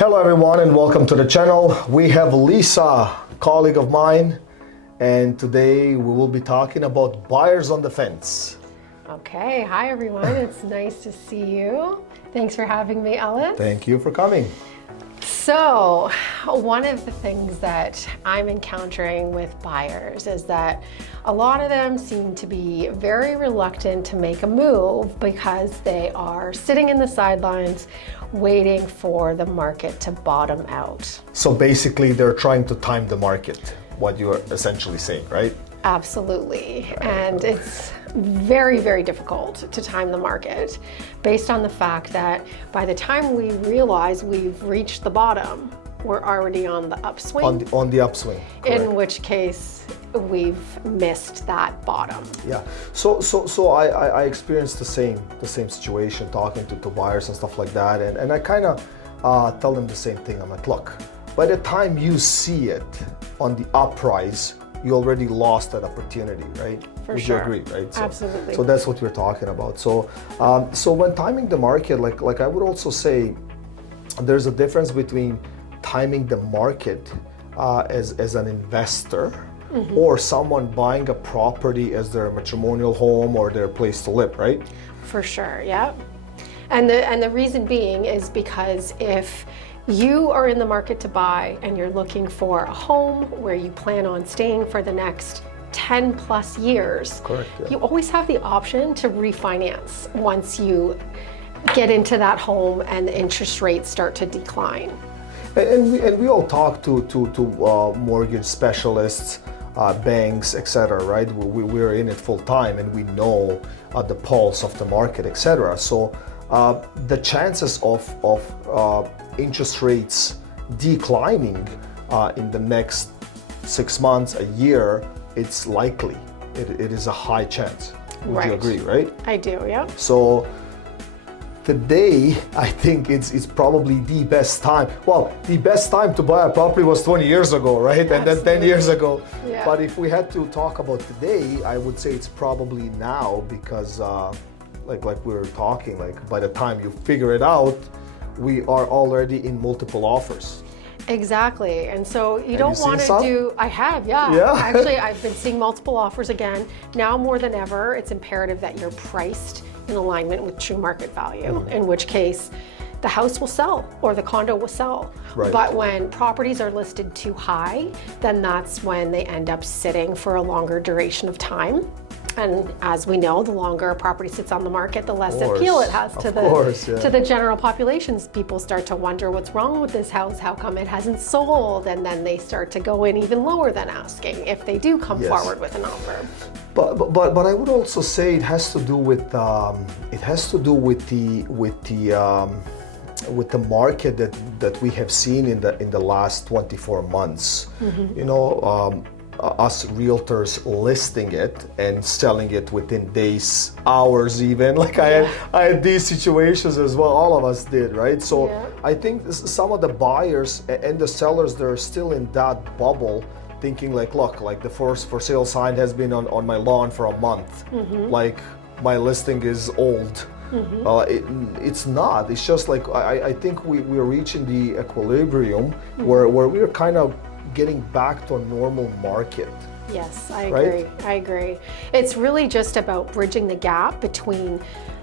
Hello everyone and welcome to the channel. We have Lisa, colleague of mine, and today we will be talking about buyers on the fence. Okay, hi everyone. It's nice to see you. Thanks for having me, Ellis. Thank you for coming. So, one of the things that I'm encountering with buyers is that a lot of them seem to be very reluctant to make a move because they are sitting in the sidelines waiting for the market to bottom out. So basically they're trying to time the market, what you're essentially saying, right? Absolutely. And it's very, very difficult to time the market based on the fact that by the time we realize we've reached the bottom, we're already on the upswing. On the upswing. Correct. In which case we've missed that bottom. Yeah. So I experienced the same situation talking to buyers and stuff like that, and I kind of tell them the same thing. I'm like, look, by the time you see it on the uprise, you already lost that opportunity, right? For sure. Would you agree, right? So, absolutely. So that's what we're talking about. So when timing the market, like I would also say, there's a difference between timing the market as an investor, mm-hmm. or someone buying a property as their matrimonial home or their place to live, right? For sure, yeah. And the reason being is because if you are in the market to buy and you're looking for a home where you plan on staying for the next 10 plus years, correct, yeah. You always have the option to refinance once you get into that home and the interest rates start to decline. And we all talk to mortgage specialists, banks, etc. Right? We're in it full time, and we know the pulse of the market, etc. So the chances of interest rates declining in the next 6 months, a year, it's likely. It is a high chance. Would you agree, right? I do, yeah. So today, I think it's probably the best time. Well, the best time to buy a property was 20 years ago, right? And then 10 years ago. Yeah. But if we had to talk about today, I would say it's probably now because, like we were talking, like by the time you figure it out, we are already in multiple offers. Exactly, and so you don't want to do. I have, yeah. Actually, I've been seeing multiple offers again. Now more than ever, it's imperative that you're priced in alignment with true market value, mm-hmm. in which case the house will sell or the condo will sell. Right. But when properties are listed too high, then that's when they end up sitting for a longer duration of time. And as we know, the longer a property sits on the market, the less appeal it has to the general populations. People start to wonder what's wrong with this house, how come it hasn't sold, and then they start to go in even lower than asking if they do come forward with an offer. But I would also say it has to do with the market that we have seen in the last 24 months. Mm-hmm. You know. Us realtors listing it and selling it within days, hours even. Like I had these situations as well, all of us did, right? So I think some of the buyers and the sellers, they're still in that bubble thinking like, look, like the first for sale sign has been on my lawn for a month. Mm-hmm. Like my listing is old. Mm-hmm. It's not, it's just like, I think we're reaching the equilibrium, mm-hmm. where we're kind of getting back to a normal market. Yes, I agree. Right? I agree. It's really just about bridging the gap between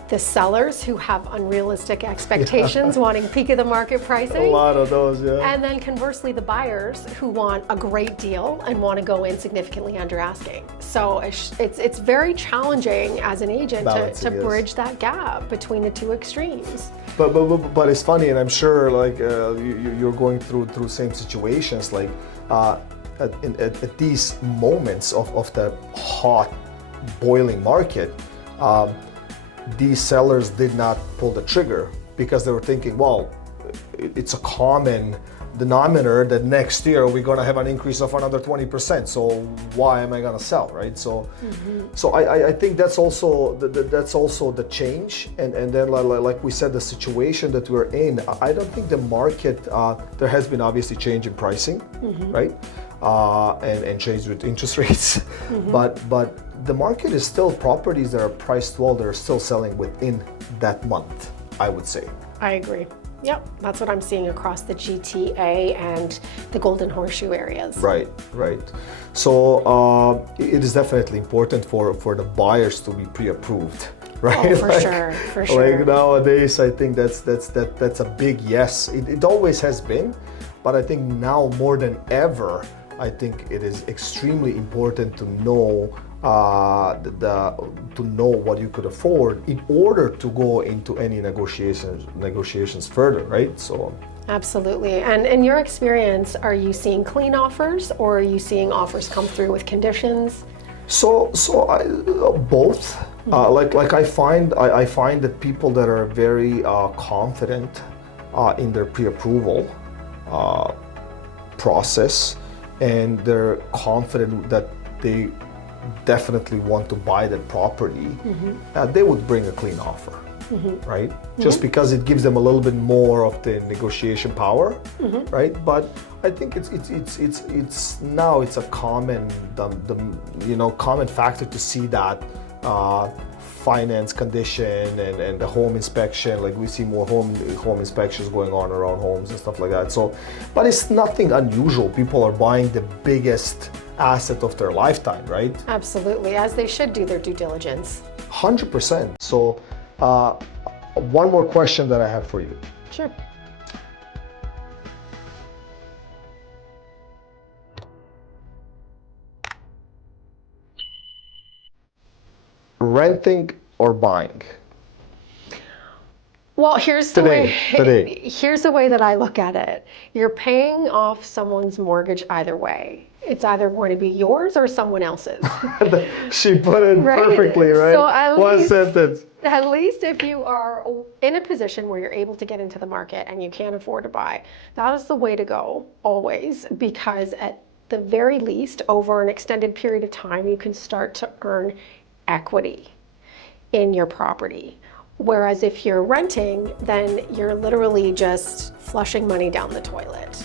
the sellers who have unrealistic expectations, wanting peak of the market pricing. A lot of those, yeah. And then conversely, the buyers who want a great deal and want to go in significantly under asking. So it's very challenging as an agent to bridge that gap between the two extremes. But it's funny, and I'm sure like you're going through same situations. Like at these moments of the hot, boiling market, these sellers did not pull the trigger because they were thinking, well, it's a common denominator that next year we're going to have an increase of another 20%. So why am I going to sell, right? So, mm-hmm. so I think that's also the change. And then like we said, the situation that we're in, I don't think the market, there has been obviously change in pricing, mm-hmm. right? And change with interest rates, mm-hmm. but the market is still properties that are priced well, they're still selling within that month, I would say. I agree. Yep, that's what I'm seeing across the GTA and the Golden Horseshoe areas. Right, right. So it is definitely important for the buyers to be pre-approved, right? Oh, for sure, for sure. Like nowadays, I think that's a big yes. It always has been, but I think now more than ever, I think it is extremely important to know to know what you could afford in order to go into any negotiations further, right? So absolutely. And in your experience, are you seeing clean offers or are you seeing offers come through with conditions? So both. Like I find that people that are very confident in their pre-approval process, and they're confident that they definitely want to buy that property, they would bring a clean offer, right? Just because it gives them a little bit more of the negotiation power, right? But I think it's now it's a common common factor to see that finance condition and the home inspection. Like we see more home inspections going on around homes and stuff like that. So, but it's nothing unusual. People are buying the biggest asset of their lifetime, right? Absolutely, as they should do their due diligence. 100%. So, one more question that I have for you. Sure. Renting or buying? Well, here's the way that I look at it. You're paying off someone's mortgage either way. It's either going to be yours or someone else's. She put it perfectly, right? So One sentence. At least if you are in a position where you're able to get into the market and you can't afford to buy, that is the way to go always, because at the very least, over an extended period of time, you can start to earn equity in your property. Whereas if you're renting, then you're literally just flushing money down the toilet.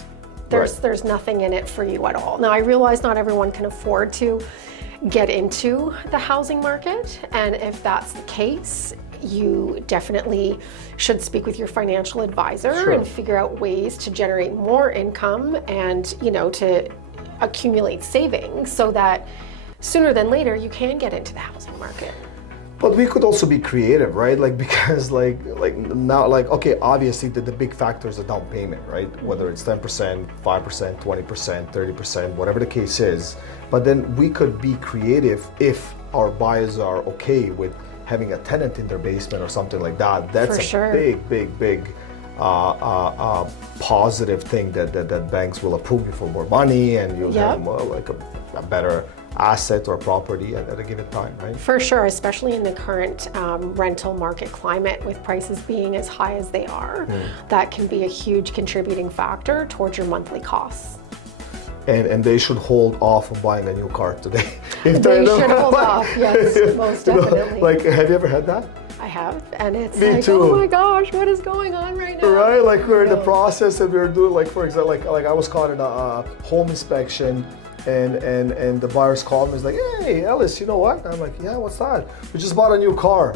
There's nothing in it for you at all. Now, I realize not everyone can afford to get into the housing market, and if that's the case, you definitely should speak with your financial advisor and figure out ways to generate more income and, to accumulate savings so that sooner than later you can get into the housing market. But we could also be creative, right? Because now, okay, obviously the big factor is the down payment, right? Whether it's 10%, 5%, 20%, 30%, whatever the case is. But then we could be creative if our buyers are okay with having a tenant in their basement or something like that. That's big positive thing that banks will approve you for more money, and you'll have more, like a better asset or property at a given time, right? For sure, especially in the current rental market climate with prices being as high as they are, that can be a huge contributing factor towards your monthly costs. And they should hold off on buying a new car today. They should hold off, yes, most definitely. Have you ever had that? I have, and it's Me too. Oh my gosh, what is going on right now? Right, like we're in the process and we're doing, for example, like I was caught in a home inspection. And the buyers called me. He's like, "Hey, Ellis, you know what?" I'm like, "Yeah, what's that?" "We just bought a new car."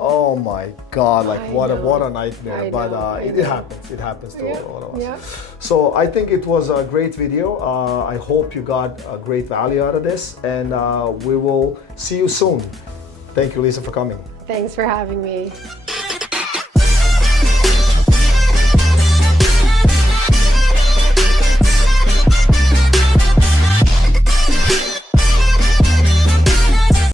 Oh my God! What a nightmare! It happens. It happens to all of us. Yeah. So I think it was a great video. I hope you got a great value out of this, and we will see you soon. Thank you, Lisa, for coming. Thanks for having me.